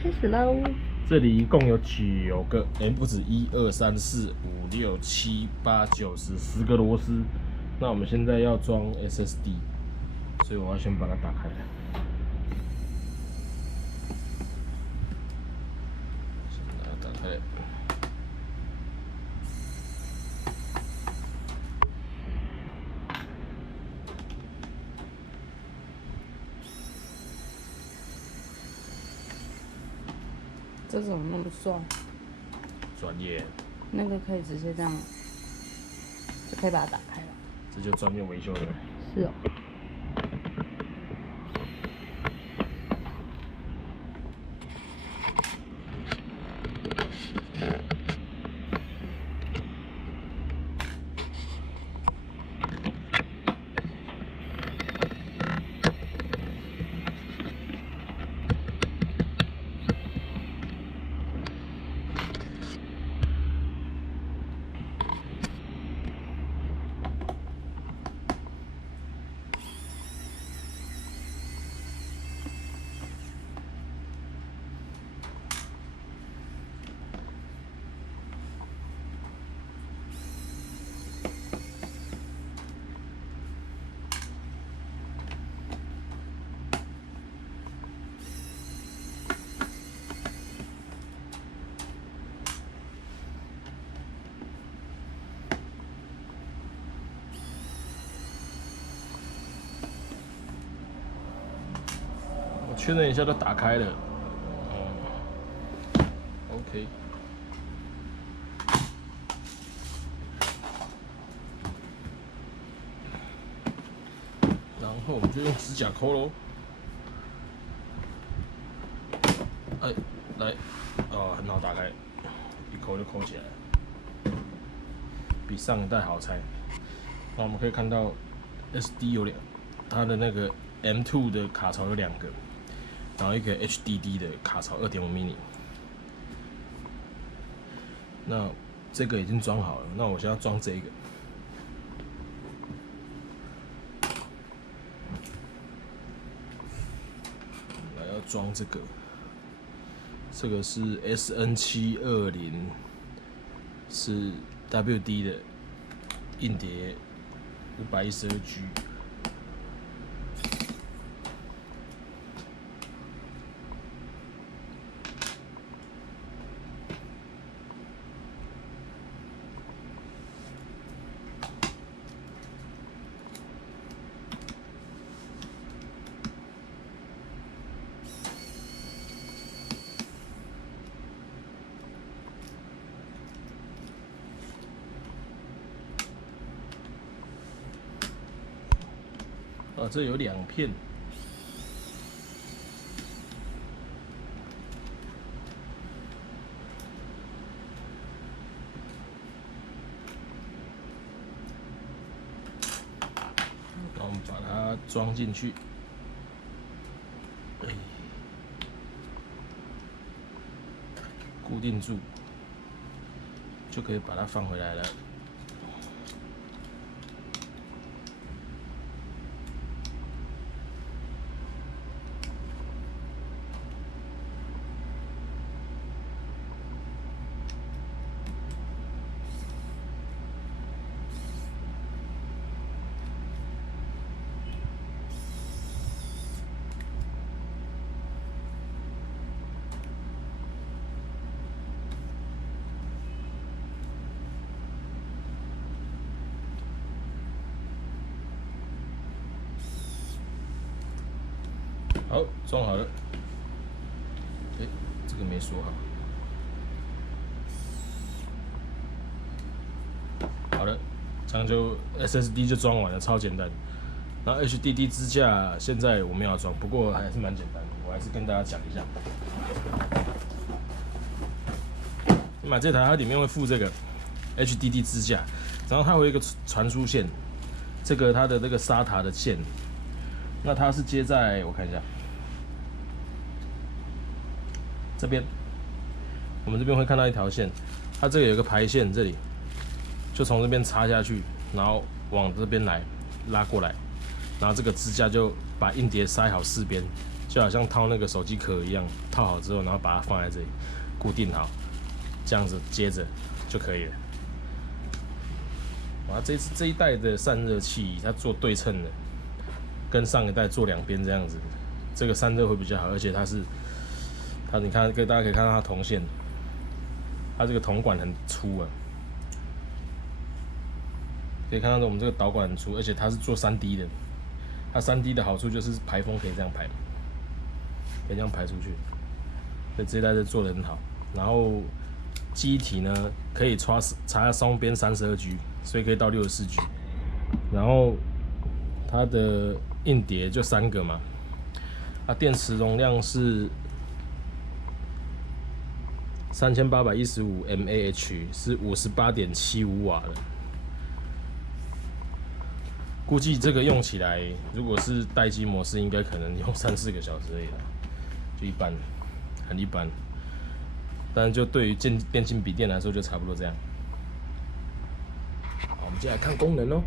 开始喽。这里一共有9个，不止1、2、3、4、5、6、7、8、9、10个螺丝。那我们现在要装 SSD， 所以我要先把它打开来。先把它打开来。这怎么那么帅？专业。那个可以直接这样，就可以把它打开了。这就专业维修的。是哦。确认一下，都打开了。OK。然后我们就用指甲抠喽。哎，来，很好打开，一抠就抠起来了，比上一代好拆。那我们可以看到 SD 有它的那个 M2 的卡槽有2个。然后一个 HDD 的卡槽2.5 mini， 那这个已经装好了，那我现在要装这个。来要装这个，这个是 SN720， 是 WD 的硬碟512G。这有2片。那我们把它装进去。固定住，就可以把它放回来了。好，装好了。这个没锁好。好了，这样就 SSD 就装完了，超简单。然后 HDD 支架现在我们要装，不过还是蛮简单的，我还是跟大家讲一下。你买这台，它里面会附这个 HDD 支架，然后它会有一个传输线，这个它的这个SATA 的线，那它是接在我看一下。这边，我们这边会看到一条线，它这个有个排线，这里就从这边插下去，然后往这边来拉过来，然后这个支架就把硬碟塞好4边，就好像套那个手机壳一样，套好之后，然后把它放在这里固定好，这样子接着就可以了。哇，这一代的散热器它做对称的，跟上一代做两边这样子，这个散热会比较好，而且你看，大家可以看到它铜线，它这个铜管很粗啊。可以看到我们这个导管很粗，而且它是做3D 的。它3D 的好处就是排风可以这样排，可以这样排出去。所以这一代是做得很好。然后记忆体呢，可以插双边32G， 所以可以到64G。然后它的硬碟就3个嘛，它电池容量是3815 mAh， 是58.75瓦的。估计这个用起来，如果是待机模式，应该可能用3-4个小时而已啦，就一般，很一般。但就对于电竞笔电来说，就差不多这样。好，我们接下来看功能哦。